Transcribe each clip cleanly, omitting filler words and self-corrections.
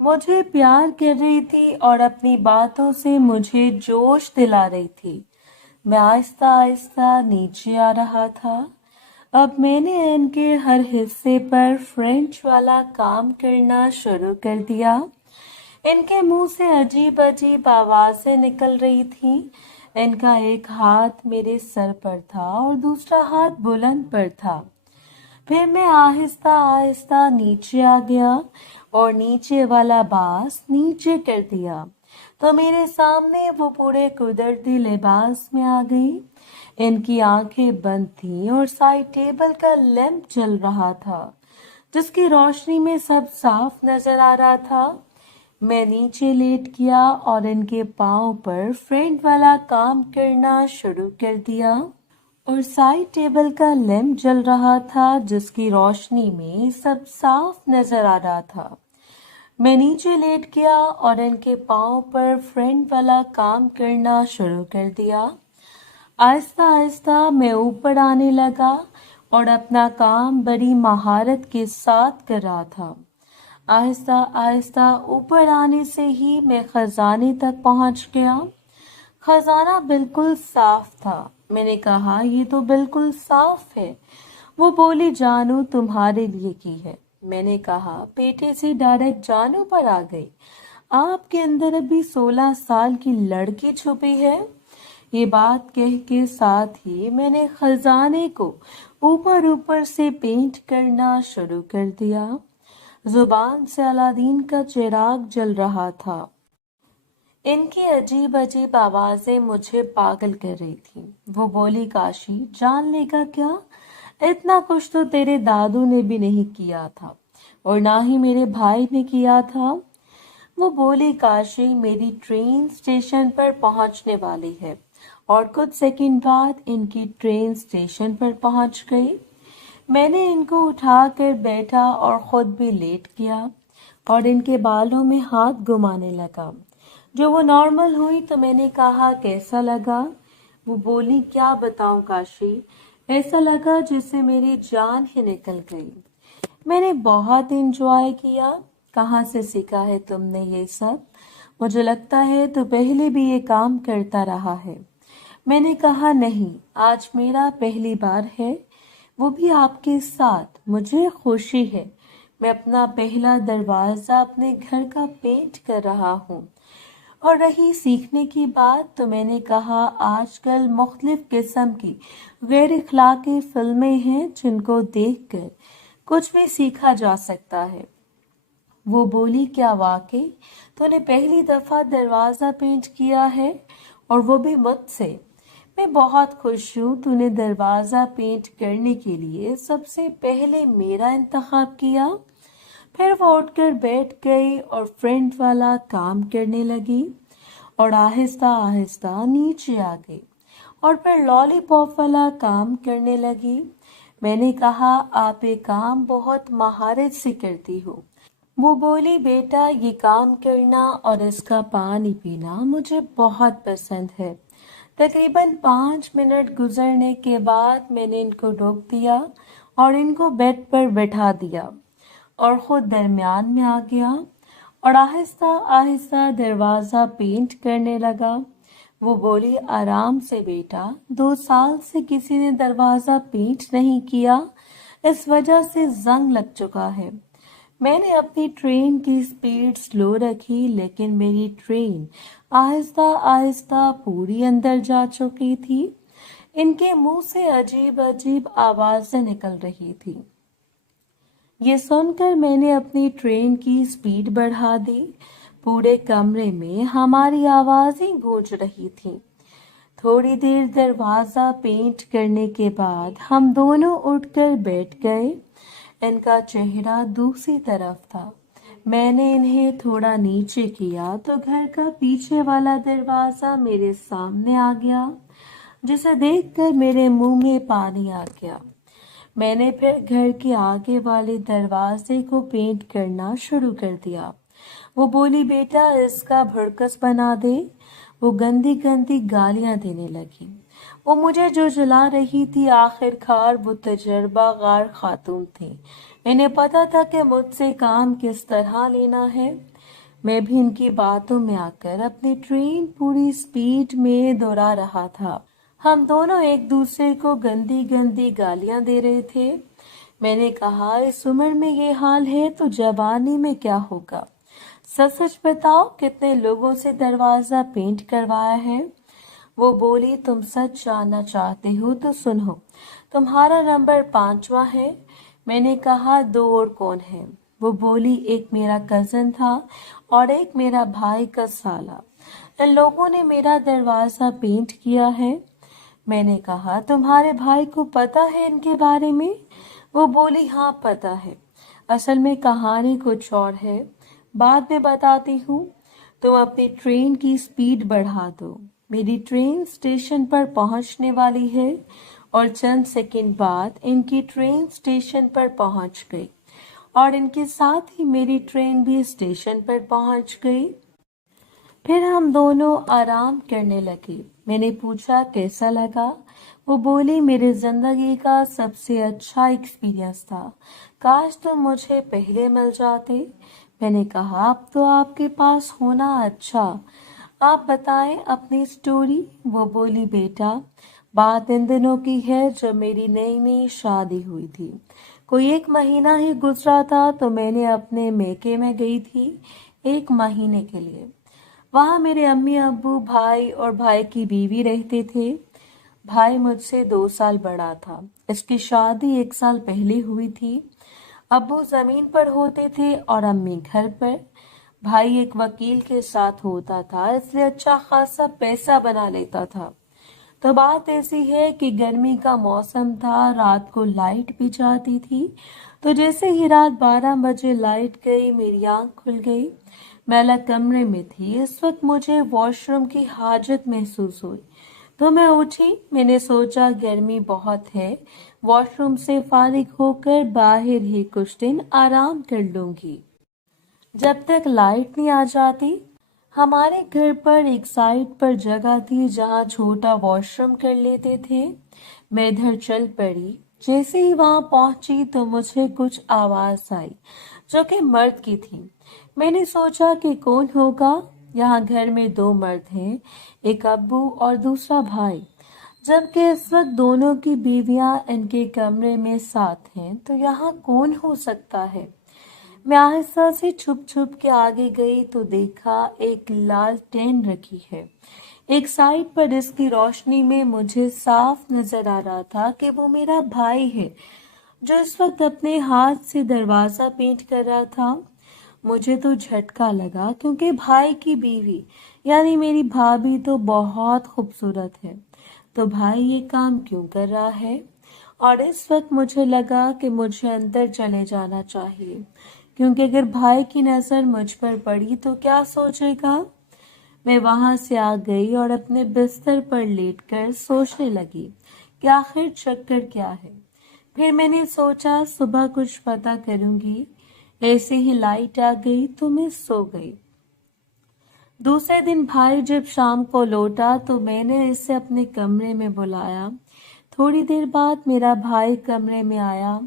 मुझे प्यार कर रही थी और अपनी बातों से मुझे जोश दिला रही थी। मैं आहिस्ता आहिस्ता नीचे आ रहा था। अब मैंने इनके हर हिस्से पर फ्रेंच वाला काम करना शुरू कर दिया। इनके मुंह से अजीब अजीब आवाजें निकल रही थीं। इनका एक हाथ मेरे सर पर था और दूसरा हाथ बुलंद पर था। फिर मैं आहिस्ता आहिस्ता नीचे आ गया और नीचे वाला बांस नीचे कर दिया तो मेरे सामने वो पूरे कुदरती लिबास में आ गई। इनकी आंखें बंद थीं और साइड टेबल का लैंप जल रहा था जिसकी रोशनी में सब साफ नजर आ रहा था। मैं नीचे लेट गया और इनके पाँव पर फ्रेंड वाला काम करना शुरू कर दिया और साइड टेबल का लैंप जल रहा था जिसकी रोशनी में सब साफ नजर आ रहा था। मैं नीचे लेट गया और इनके पाँव पर फ्रेंड वाला काम करना शुरू कर दिया। आहिस्ता आहिस्ता मैं ऊपर आने लगा और अपना काम बड़ी महारत के साथ कर रहा था। आहिस्ता आहिस्ता ऊपर आने से ही मैं खजाने तक पहुंच गया। खजाना बिल्कुल साफ था। मैंने कहा ये तो बिल्कुल साफ है। वो बोली जानू तुम्हारे लिए की है। मैंने कहा पेटे से डायरेक्ट जानू पर आ गई। आपके अंदर अभी 16 साल की लड़की छुपी है। ये बात कह के साथ ही मैंने खजाने को ऊपर ऊपर से पेंट करना शुरू कर दिया। जुबान से अलादीन का चिराग जल रहा था। इनकी अजीब अजीब आवाजें मुझे पागल कर रही थी। वो बोली काशी जान लेगा क्या? इतना कुछ तो तेरे दादू ने भी नहीं किया था और ना ही मेरे भाई ने किया था। वो बोली काशी मेरी ट्रेन स्टेशन पर पहुंचने वाली है और कुछ सेकंड बाद इनकी ट्रेन स्टेशन पर पहुंच गई। मैंने इनको उठाकर बैठा और खुद भी लेट गया और इनके बालों में हाथ घुमाने लगा। जो वो नॉर्मल हुई तो मैंने कहा कैसा लगा? वो बोली क्या बताऊं काशी, ऐसा लगा जैसे मेरी जान ही निकल गई। मैंने बहुत एंजॉय किया। कहाँ से सीखा है तुमने ये सब? मुझे लगता है तो पहले भी ये काम करता रहा है। मैंने कहा नहीं, आज मेरा पहली बार है, वो भी आपके साथ। मुझे खुशी है। मैं अपना पहला दरवाजा अपने घर का पेंट कर रहा हूँ। और रही सीखने की बात तो मैंने कहा आजकल मुख्तलिफ किस्म की गैर इखलाकी फिल्में हैं जिनको देखकर कुछ भी सीखा जा सकता है। वो बोली क्या वाकई तूने पहली दफा दरवाजा पेंट किया है और वो भी मुझसे? मैं बहुत खुश हूँ तूने दरवाजा पेंट करने के लिए सबसे पहले मेरा इंतखाब किया। फिर वो उठकर बैठ गई और फ्रेंड वाला काम करने लगी और आहिस्ता आहिस्ता नीचे आ गई और फिर लॉलीपॉप वाला काम करने लगी। मैंने कहा आप ये काम बहुत महारत से करती हो। वो बोली बेटा ये काम करना और इसका पानी पीना मुझे बहुत पसंद है। तकरीबन 5 मिनट गुजरने के बाद मैंने इनको रोक दिया और इनको बेड पर बैठा दिया और खुद दरमियान में आ गया और आहिस्ता आहिस्ता दरवाजा पेंट करने लगा। वो बोली आराम से बेटा, 2 साल से किसी ने दरवाजा पेंट नहीं किया, इस वजह से जंग लग चुका है। मैंने अपनी ट्रेन की स्पीड स्लो रखी लेकिन मेरी ट्रेन आहिस्ता आहिस्ता पूरी अंदर जा चुकी थी। इनके मुंह से अजीब अजीब आवाजें निकल रही थी। ये सुनकर मैंने अपनी ट्रेन की स्पीड बढ़ा दी। पूरे कमरे में हमारी आवाजें गूंज रही थीं। थोड़ी देर दरवाजा पेंट करने के बाद हम दोनों उठकर बैठ गए। इनका चेहरा दूसरी तरफ था। मैंने इन्हें थोड़ा नीचे किया तो घर का पीछे वाला दरवाजा मेरे सामने आ गया, जिसे देखकर मेरे मुंह में पानी आ गया। मैंने फिर घर के आगे वाले दरवाजे को पेंट करना शुरू कर दिया। वो बोली बेटा इसका भड़कस बना दे। वो गंदी गंदी गालियां देने लगी। वो मुझे जो जला रही थी आखिरकार वो तजर्बागार खातून थी। इन्हें पता था कि मुझसे काम किस तरह लेना है। मैं भी इनकी बातों में आकर अपनी ट्रेन पूरी स्पीड में दौड़ा रहा था। हम दोनों एक दूसरे को गंदी गंदी गालियां दे रहे थे। मैंने कहा, इस उम्र में ये हाल है तो जवानी में क्या होगा। सच सच बताओ, कितने लोगों से दरवाजा पेंट करवाया है। वो बोली, तुम सच जानना चाहते हो तो सुनो, तुम्हारा नंबर 5वां है। मैंने कहा, 2 और कौन है। वो बोली, एक मेरा कजन था और एक मेरा भाई का साला। इन लोगों ने मेरा दरवाजा पेंट किया है। मैंने कहा, तुम्हारे भाई को पता है इनके बारे में। वो बोली, हाँ पता है। असल में कहानी कुछ और है, बाद में बताती हूँ। तुम अपनी ट्रेन की स्पीड बढ़ा दो। मेरी ट्रेन स्टेशन पर पहुंचने वाली है। और चंद सेकंड बाद इनकी ट्रेन स्टेशन पर पहुंच गई और इनके साथ ही मेरी ट्रेन भी स्टेशन पर पहुंच गई। फिर हम दोनों आराम करने लगे। मैंने पूछा, कैसा लगा। वो बोली, मेरी जिंदगी का सबसे अच्छा एक्सपीरियंस था। काश तुम मुझे पहले मिल जाते। मैंने कहा, अब तो आपके पास होना अच्छा। आप बताएं अपनी स्टोरी। वो बोली, बेटा, बात इन दिनों की है जब मेरी नई नई शादी हुई थी। कोई 1 महीना ही गुजरा था तो मैंने अपने मेके में गई थी 1 महीने के लिए। वहाँ मेरे अम्मी अब्बू, भाई और भाई की बीवी रहते थे। भाई मुझसे 2 साल बड़ा था। इसकी शादी 1 साल पहले हुई थी। अब्बू जमीन पर होते थे और अम्मी घर पर। भाई एक वकील के साथ होता था, इसलिए अच्छा खासा पैसा बना लेता था। तो बात ऐसी है कि गर्मी का मौसम था, रात को लाइट भी जाती थी। तो जैसे ही रात 12 बजे लाइट गई, मेरी आंख खुल गई। मैं अलग कमरे में थी। इस वक्त मुझे वॉशरूम की हाजत महसूस हुई तो मैं उठी। मैंने सोचा, गर्मी बहुत है, वॉशरूम से फारिग होकर बाहर ही कुछ दिन आराम कर लूंगी जब तक लाइट नहीं आ जाती। हमारे घर पर एक साइड पर जगह थी जहाँ छोटा वॉशरूम कर लेते थे। मैं इधर चल पड़ी। जैसे ही वहां पहुंची तो मुझे कुछ आवाज आई जो कि मर्द की थी। मैंने सोचा कि कौन होगा। यहाँ घर में 2 मर्द हैं, एक अब्बू और दूसरा भाई। जबकि इस वक्त दोनों की बीवियां इनके कमरे में साथ हैं, तो यहाँ कौन हो सकता है। मैं आहिस्ता से छुप छुप के आगे गई तो देखा एक लालटेन रखी है एक साइड पर। इसकी रोशनी में मुझे साफ नजर आ रहा था कि वो मेरा भाई है जो इस वक्त अपने हाथ से दरवाजा पेंट कर रहा था। मुझे तो झटका लगा क्योंकि भाई की बीवी यानी मेरी भाभी तो बहुत खूबसूरत है। तो भाई ये काम क्यों कर रहा है। और इस वक्त मुझे लगा कि मुझे अंदर चले जाना चाहिए, क्योंकि अगर भाई की नजर मुझ पर पड़ी तो क्या सोचेगा। मैं वहां से आ गई और अपने बिस्तर पर लेटकर सोचने लगी कि आखिर चक्कर क्या है। फिर मैंने सोचा, सुबह कुछ पता करूंगी। ऐसे ही लाइट आ गई तो मैं सो गई। दूसरे दिन भाई जब शाम को लौटा तो मैंने इसे अपने कमरे में बुलाया। थोड़ी देर बाद मेरा भाई कमरे में आया।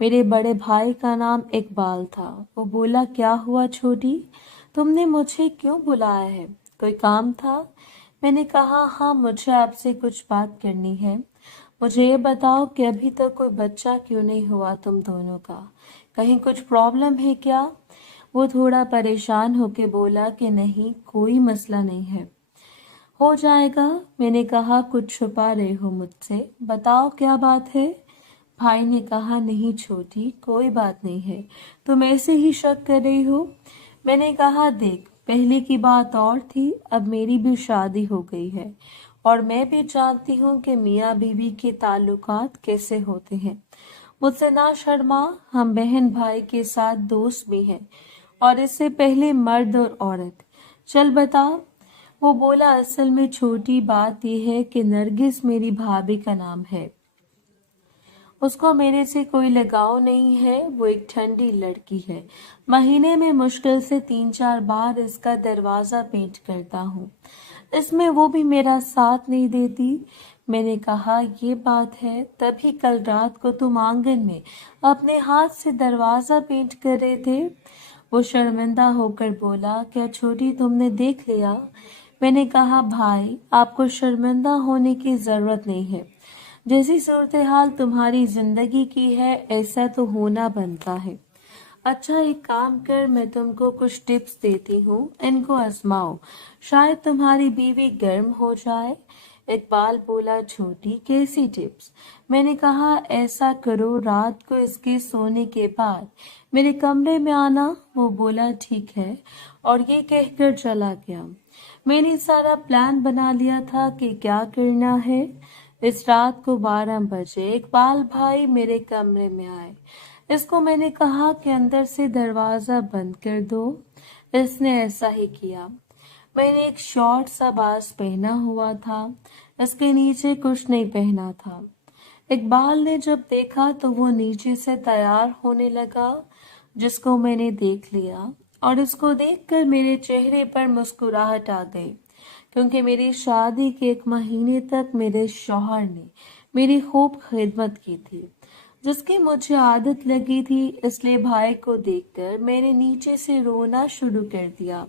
मेरे बड़े भाई का नाम इकबाल था। वो बोला, क्या हुआ छोटी, तुमने मुझे क्यों बुलाया है, कोई काम था। मैंने कहा, हाँ मुझे आपसे कुछ बात करनी है। मुझे ये बताओ कि अभी तक कोई बच्चा क्यों नहीं हुआ तुम दोनों का, कहीं कुछ प्रॉब्लम है क्या। वो थोड़ा परेशान होके बोला कि नहीं, कोई मसला नहीं है, हो जाएगा। मैंने कहा, कुछ छुपा रहे हो मुझसे, बताओ क्या बात है। भाई ने कहा, नहीं छोटी, कोई बात नहीं है, तुम ऐसे ही शक कर रही हो। मैंने कहा, देख, पहले की बात और थी, अब मेरी भी शादी हो गई है और मैं भी जानती हूँ कि मियाँ बीवी के ताल्लुकात कैसे होते हैं। मुझसे ना शर्मा, हम बहन भाई के साथ दोस्त भी हैं और इससे पहले मर्द और औरत। चल बता। वो बोला, असल में छोटी बात यह है कि नरगिस मेरी भाभी का नाम है। उसको मेरे से कोई लगाव नहीं है। वो एक ठंडी लड़की है। महीने में मुश्किल से 3-4 बार इसका दरवाजा पेंट करता हूँ। इसमें वो भी मेरा साथ नहीं देती। मैंने कहा, ये बात है, तभी कल रात को तुम आंगन में अपने हाथ से दरवाजा पेंट कर रहे थे। वो शर्मिंदा होकर बोला, क्या छोटी तुमने देख लिया? मैंने कहा, भाई आपको शर्मिंदा होने की जरूरत नहीं है। जैसी सूरत हाल तुम्हारी जिंदगी की है ऐसा तो होना बनता है। अच्छा एक काम कर, मैं तुमको कुछ टिप्स देती हूँ, इनको आजमाओ, शायद तुम्हारी बीवी गर्म हो जाए। इकबाल बोला, छोटी कैसी टिप्स? मैंने कहा, ऐसा करो, रात को इसके सोने के बाद मेरे कमरे में आना। वो बोला, ठीक है, और ये कहकर चला गया। मैंने सारा प्लान बना लिया था कि क्या करना है। इस रात को 12 बजे इकबाल भाई मेरे कमरे में आए। इसको मैंने कहा कि अंदर से दरवाजा बंद कर दो। इसने ऐसा ही किया। मैंने एक शॉर्ट सा बास पहना हुआ था, इसके नीचे कुछ नहीं पहना था। इकबाल ने जब देखा तो वो नीचे से तैयार होने लगा, जिसको मैंने देख लिया, और इसको देखकर मेरे चेहरे पर मुस्कुराहट आ गई, क्योंकि मेरी शादी के 1 महीने तक मेरे शौहर ने मेरी खूब खिदमत की थी, जिसकी मुझे आदत लगी थी। इसलिए भाई को देखकर मैंने नीचे से रोना शुरू कर दिया।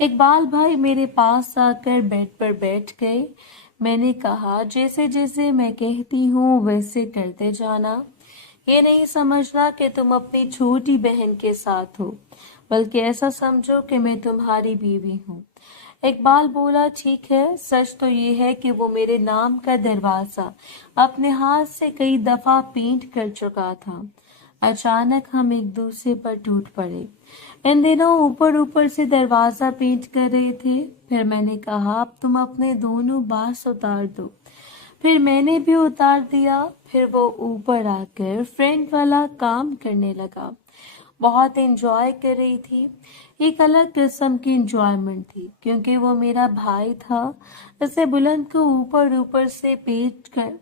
इकबाल भाई मेरे पास आकर बेड पर बैठ गए। मैंने कहा, जैसे जैसे मैं कहती हूँ वैसे करते जाना। ये नहीं समझना कि तुम अपनी छोटी बहन के साथ हो, बल्कि ऐसा समझो कि मैं तुम्हारी बीवी हूँ। इकबाल बोला, ठीक है, सच तो ये है कि वो मेरे नाम का दरवाजा अपने हाथ से कई दफा पेंट कर चुका था। अचानक हम एक दूसरे पर टूट पड़े। इन दिनों ऊपर ऊपर से दरवाजा पेंट कर रहे थे। फिर मैंने कहा, अब तुम अपने दोनों बांस उतार दो। फिर मैंने भी उतार दिया। फिर वो ऊपर आकर फ्रेंड वाला काम करने लगा। बहुत एंजॉय कर रही थी। एक अलग किस्म की एंजॉयमेंट थी, क्योंकि वो मेरा भाई था। उसे बुलंद को ऊपर ऊपर से पेंट कर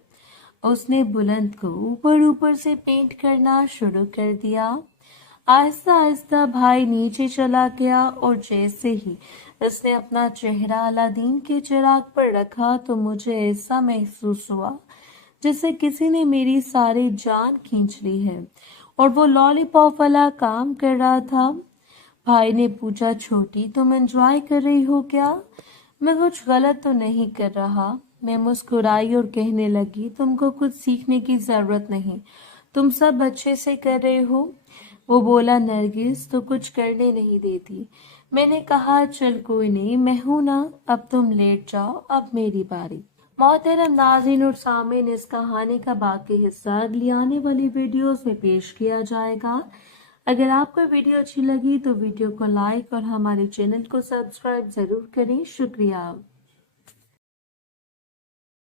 उसने बुलंद को ऊपर ऊपर से पेंट करना शुरू कर दिया। आहिस्ता आहिस्ता भाई नीचे चला गया, और जैसे ही उसने अपना चेहरा अलादीन के चिराग पर रखा तो मुझे ऐसा महसूस हुआ जैसे किसी ने मेरी सारी जान खींच ली है। और वो लॉलीपॉप वाला काम कर रहा था। भाई ने पूछा, छोटी तुम एंजॉय कर रही हो क्या? मैं कुछ गलत तो नहीं कर रहा। मैं मुस्कुराई और कहने लगी, तुमको कुछ सीखने की जरूरत नहीं, तुम सब अच्छे से कर रहे हो। वो बोला, नरगिस तो कुछ करने नहीं देती। मैंने कहा, चल कोई नहीं, मैं हूं ना, अब तुम लेट जाओ, अब मेरी बारी। मोहतरम नाज़रीन और सामीन, इस कहानी का बाकी हिस्सा अगली आने वाली वीडियोस में पेश किया जाएगा। अगर आपको वीडियो अच्छी लगी तो वीडियो को लाइक और हमारे चैनल को सब्सक्राइब जरूर करें। शुक्रिया।